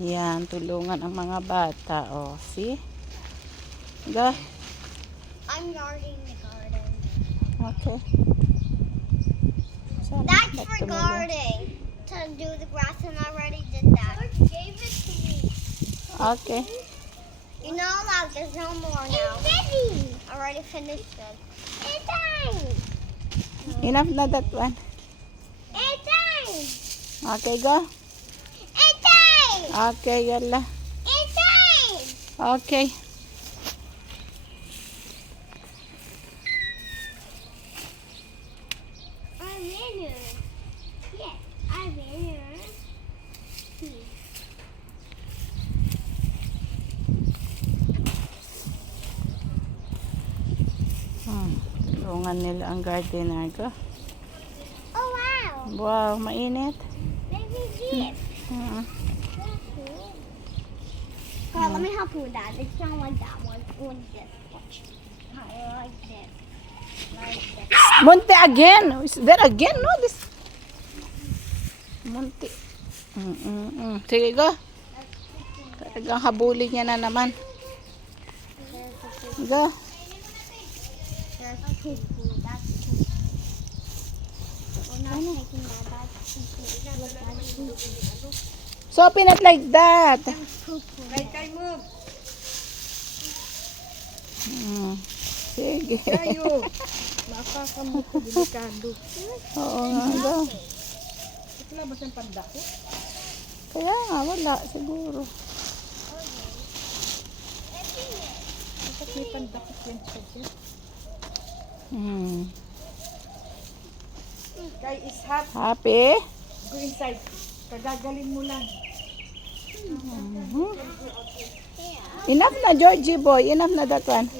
Yan, tulungan ang mga bata. oh, see? Go. Diba? I'm yarding the garden. Okay. So, That's for tumulong. gardening. To do the grass and I already did that. George gave it to me. Okay. You know, allowed. There's no more now. It's busy. I already finished it. It's time. Enough not that one. It's time. Okay, go. Okay അല്ല okay Tulungan nila ang gardener ko. Oh, wow! Wow, mainit. Maybe this. Come let me help you with that. It's not like that one. Like this. Watch. Like this. Like this. Monte again. Is that again? No, this. Monte. Mm -mm -mm. Sige, go. Talagang habulin niya na naman. Go. So, pinat like that. Mm. Sige. Kayo. Makakamot ko delikado. Oo nga daw. Wala ba siyang pandako? Kaya nga, wala siguro. Bakit may pandako yung chicken? Hmm. Kay is happy. Happy? Go inside. Kagagaling mo lang. Mm -hmm. Enough na, Georgie boy. Enough na that one.